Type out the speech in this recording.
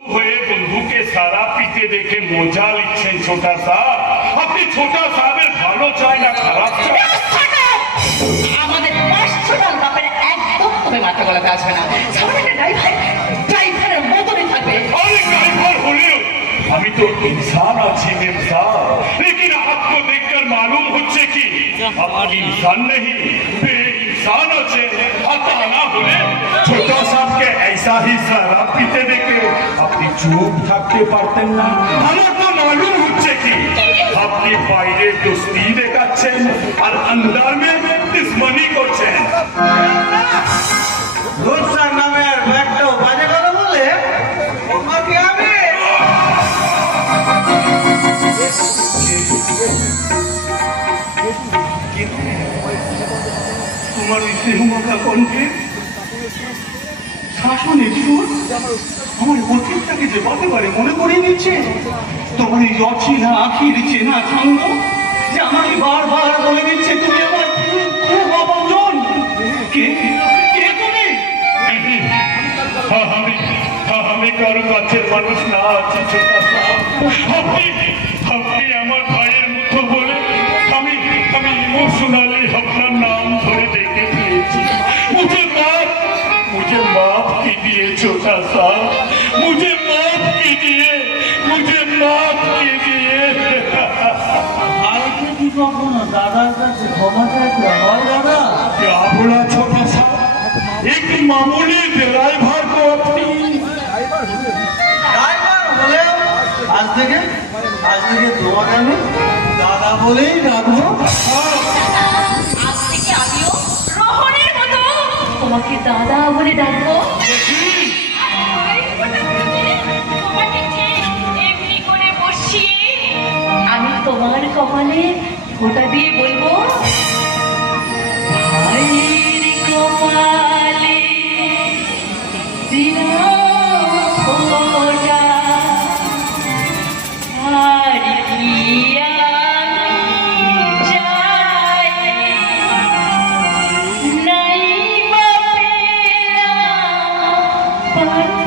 হয়ে বন্ধুকে সারা পিতে দেখে মজা নিচ্ছেন ছোটা সাহেব আপনি ছোটা সাহেবের ভালো চাই না খারাপ চাই আমাদের পাঁচশো জন বাপের একদম তবে মাথা গলাতে আসবে না সামনে একটা ড্রাইভার ড্রাইভারের মতনই থাকবে अरे ड्राइवर होलियो अभी तो इंसान अच्छी इंसान लेकिन आपको देखकर मालूम হচ্ছে কি आप इंसान नहीं बे इंसान আছে आता ना হলে ছোটা সাহেবকে ऐसा ही शराब पीते দেখে আপনি চুপ থাকতে পারতেন না আমার তো মালুম হচ্ছে কি আপনি বাইরে দোস্তি দেখাচ্ছেন আর अंदर में दुश्मनी করছেন তোমার স্নেহমাখা কণ্ঠে শাসনের সুর আমার অতীতটাকে যে পারে মনে করে নিচ্ছে তোমার এই অচেনা আখির চেনা ছন্দ যে আমাকে বারবার বলে দিচ্ছে, তুমি আমার খুব আপনজন কে আছি আপনি আপনি আমার ভাইয়ের মতো বলে আমি আমি ইমোশনালি আপনার নাম ধরে कीजिए छोटा साहब मुझे माफ कीजिए मुझे माफ कीजिए ভাইকে কি কখনো দাদার কাছে ক্ষমা চাইতে হয় দাদা क्या बोला छोटा साहब एक मामूली ड्राइवर को अपनी ড্রাইভার হলেও আজ থেকে আজ থেকে তোমাকে আমি দাদা বলেই ডাকবো আজ থেকে আমিও রোহনের মতো তোমাকে দাদা বলে ডাকবো Lord.